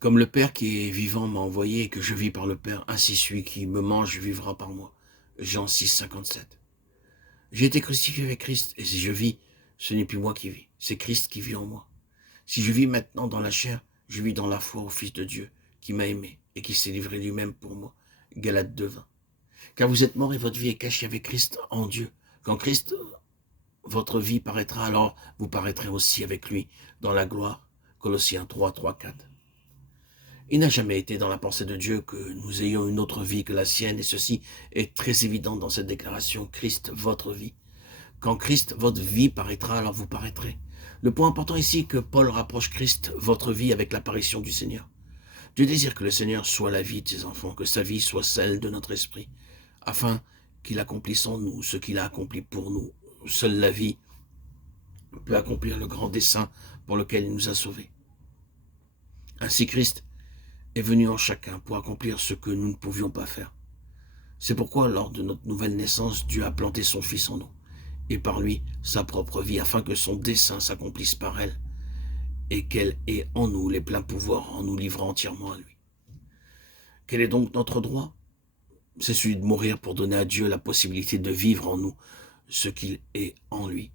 Comme le Père qui est vivant m'a envoyé et que je vis par le Père, ainsi celui qui me mange vivra par moi. Jean 6, 57. J'ai été crucifié avec Christ, et si je vis, ce n'est plus moi qui vis, c'est Christ qui vit en moi. Si je vis maintenant dans la chair, je vis dans la foi au Fils de Dieu, qui m'a aimé et qui s'est livré lui-même pour moi. Galates 2, 20. Car vous êtes morts et votre vie est cachée avec Christ en Dieu. Quand Christ, votre vie paraîtra, alors vous paraîtrez aussi avec lui dans la gloire. Colossiens 3, 3, 4. Il n'a jamais été dans la pensée de Dieu que nous ayons une autre vie que la sienne, et ceci est très évident dans cette déclaration, Christ, votre vie. Quand Christ, votre vie paraîtra, alors vous paraîtrez. Le point important ici est que Paul rapproche Christ, votre vie, avec l'apparition du Seigneur. Dieu désire que le Seigneur soit la vie de ses enfants, que sa vie soit celle de notre esprit, afin qu'il accomplisse en nous ce qu'il a accompli pour nous. Seule la vie peut accomplir le grand dessein pour lequel il nous a sauvés. Ainsi Christ est venu en chacun pour accomplir ce que nous ne pouvions pas faire. C'est pourquoi, lors de notre nouvelle naissance, Dieu a planté son Fils en nous, et par lui sa propre vie, afin que son dessein s'accomplisse par elle, et qu'elle ait en nous les pleins pouvoirs en nous livrant entièrement à lui. Quel est donc notre droit? C'est celui de mourir pour donner à Dieu la possibilité de vivre en nous ce qu'il est en lui.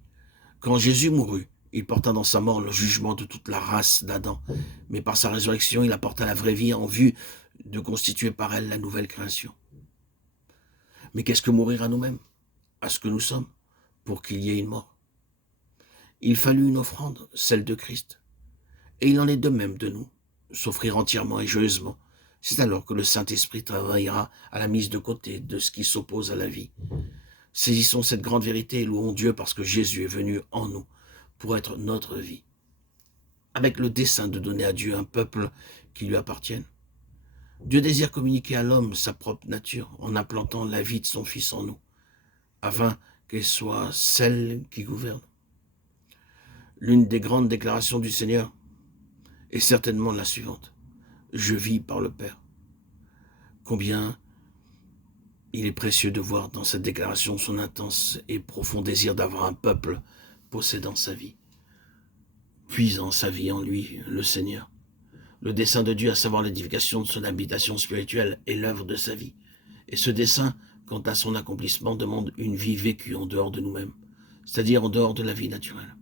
Quand Jésus mourut, il porta dans sa mort le jugement de toute la race d'Adam, mais par sa résurrection, il apporta la vraie vie en vue de constituer par elle la nouvelle création. Mais qu'est-ce que mourir à nous-mêmes, à ce que nous sommes, pour qu'il y ait une mort? Il fallut une offrande, celle de Christ. Et il en est de même de nous, s'offrir entièrement et joyeusement. C'est alors que le Saint-Esprit travaillera à la mise de côté de ce qui s'oppose à la vie. Saisissons cette grande vérité et louons Dieu parce que Jésus est venu en nous pour être notre vie, avec le dessein de donner à Dieu un peuple qui lui appartienne. Dieu désire communiquer à l'homme sa propre nature en implantant la vie de son Fils en nous, afin qu'elle soit celle qui gouverne. L'une des grandes déclarations du Seigneur est certainement la suivante. Je vis par le Père. Combien il est précieux de voir dans cette déclaration son intense et profond désir d'avoir un peuple possédant sa vie, puisant sa vie en lui, le Seigneur. Le dessein de Dieu, à savoir l'édification de son habitation spirituelle, est l'œuvre de sa vie. Et ce dessein, quant à son accomplissement, demande une vie vécue en dehors de nous-mêmes, c'est-à-dire en dehors de la vie naturelle.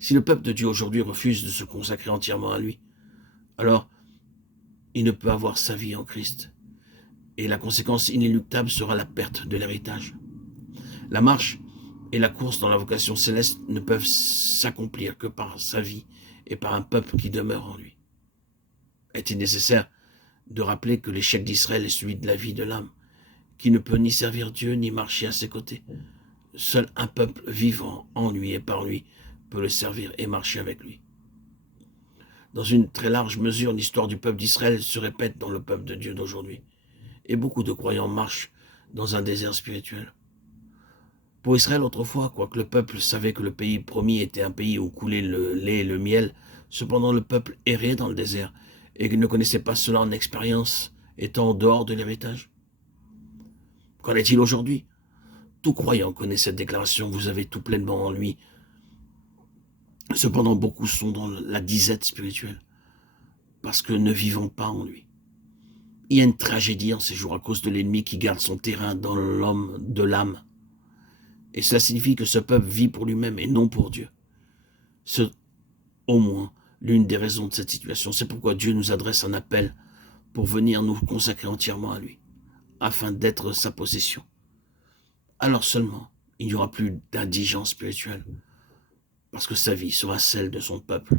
Si le peuple de Dieu aujourd'hui refuse de se consacrer entièrement à lui, alors il ne peut avoir sa vie en Christ. Et la conséquence inéluctable sera la perte de l'héritage. La marche et la course dans la vocation céleste ne peuvent s'accomplir que par sa vie et par un peuple qui demeure en lui. Est-il nécessaire de rappeler que l'échec d'Israël est celui de la vie de l'âme, qui ne peut ni servir Dieu ni marcher à ses côtés? Seul un peuple vivant en lui et par lui peut le servir et marcher avec lui. Dans une très large mesure, l'histoire du peuple d'Israël se répète dans le peuple de Dieu d'aujourd'hui. Et beaucoup de croyants marchent dans un désert spirituel. Pour Israël, autrefois, quoique le peuple savait que le pays promis était un pays où coulait le lait et le miel, cependant le peuple errait dans le désert et ne connaissait pas cela en expérience, étant en dehors de l'héritage. Qu'en est-il aujourd'hui? Tout croyant connaît cette déclaration, vous avez tout pleinement en lui. Cependant, beaucoup sont dans la disette spirituelle, parce que ne vivons pas en lui. Il y a une tragédie en ces jours à cause de l'ennemi qui garde son terrain dans l'homme de l'âme. Et cela signifie que ce peuple vit pour lui-même et non pour Dieu. C'est au moins l'une des raisons de cette situation. C'est pourquoi Dieu nous adresse un appel pour venir nous consacrer entièrement à lui, afin d'être sa possession. Alors seulement, il n'y aura plus d'indigence spirituelle, parce que sa vie sera celle de son peuple.